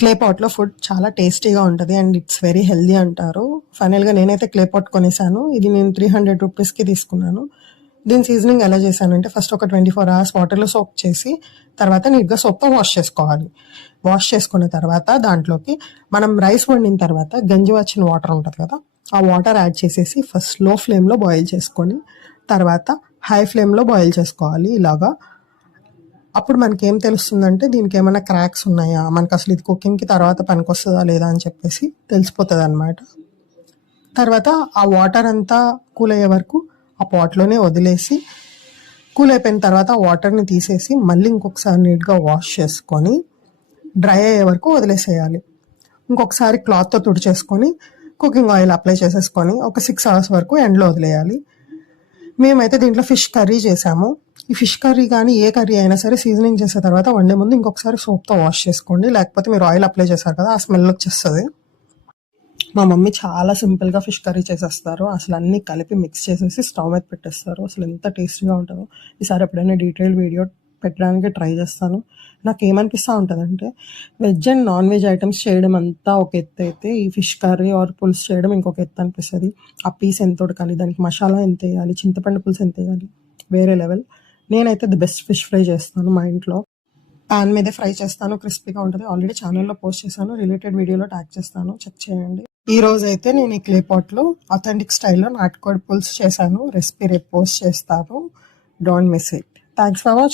Clay పాట్లో food చాలా టేస్టీగా ఉంటుంది అండ్ ఇట్స్ వెరీ హెల్దీ అంటారు. ఫైనల్గా నేనైతే క్లే పాట్ కొనేసాను. ఇది నేను 300 రూపీస్కి తీసుకున్నాను. దీని సీజనింగ్ ఎలా చేశానంటే ఫస్ట్ ఒక 24 hours వాటర్లో సోక్ చేసి తర్వాత నీట్గా సోప్తో వాష్ చేసుకోవాలి. వాష్ చేసుకున్న తర్వాత దాంట్లోకి మనం రైస్ వండిన తర్వాత గంజి వచ్చిన వాటర్ ఉంటుంది కదా, ఆ వాటర్ యాడ్ చేసేసి ఫస్ట్ లో ఫ్లేమ్లో బాయిల్ చేసుకొని తర్వాత హై ఫ్లేమ్లో బాయిల్ చేసుకోవాలి ఇలాగా. అప్పుడు మనకేం తెలుస్తుందంటే దీనికి ఏమైనా క్రాక్స్ ఉన్నాయా, మనకు అసలు ఇది కుకింగ్కి తర్వాత పనికొస్తుందా లేదా అని చెప్పేసి తెలిసిపోతుంది అనమాట. తర్వాత ఆ వాటర్ అంతా కూల్ అయ్యే వరకు ఆ పాట్లోనే వదిలేసి కూల్ అయిపోయిన తర్వాత ఆ వాటర్ని తీసేసి మళ్ళీ ఇంకొకసారి నీట్గా వాష్ చేసుకొని డ్రై అయ్యే వరకు వదిలేసేయాలి. ఇంకొకసారి క్లాత్తో తుడిచేసుకొని కుకింగ్ ఆయిల్ అప్లై చేసేసుకొని ఒక 6 hours వరకు ఎండలో వదిలేయాలి. మేమైతే దీంట్లో ఫిష్ కర్రీ చేసాము. ఈ ఫిష్ కర్రీ కానీ ఏ కర్రీ అయినా సరే సీజనింగ్ చేసే తర్వాత వండే ముందు ఇంకొకసారి సోప్తో వాష్ చేసుకోండి, లేకపోతే మీరు ఆయిల్ అప్లై చేశారు కదా ఆ స్మెల్ వచ్చేస్తుంది. మా మమ్మీ చాలా సింపుల్గా ఫిష్ కర్రీ చేసేస్తారు. అసలు అన్నీ కలిపి మిక్స్ చేసేసి స్టవ్ మీద పెట్టేస్తారు. అసలు ఎంత టేస్టీగా ఉంటుందో. ఈసారి ఎప్పుడైనా డీటెయిల్ వీడియో పెట్టడానికి ట్రై చేస్తాను. నాకు ఏమనిపిస్తూ ఉంటుందంటే veg and non veg items చేయడం అంతా ఒక ఎత్తు అయితే ఈ ఫిష్ కర్రీ ఆర్ పులుసు చేయడం ఇంకొక ఎత్తు అనిపిస్తుంది. ఆ పీస్ ఎంత ఉడకాలి, దానికి మసాలా ఎంత వేయాలి, చింతపండు పులుసు ఎంత వేయాలి, వేరే లెవెల్. నేనైతే ది బెస్ట్ ఫిష్ ఫ్రై చేస్తాను మా ఇంట్లో. పాన్ మీదే ఫ్రై చేస్తాను, క్రిస్పీగా ఉంటుంది. ఆల్రెడీ ఛానల్లో పోస్ట్ చేశాను, రిలేటెడ్ వీడియోలో ట్యాగ్ చేస్తాను, చెక్ చేయండి. ఈ రోజు అయితే నేను ఈ క్లే పాట్లో అథెంటిక్ స్టైల్లో నాటుకోడి పులుసు చేశాను. రెసిపీ రేపు పోస్ట్ చేస్తాను. Don't miss it. Thanks for watching.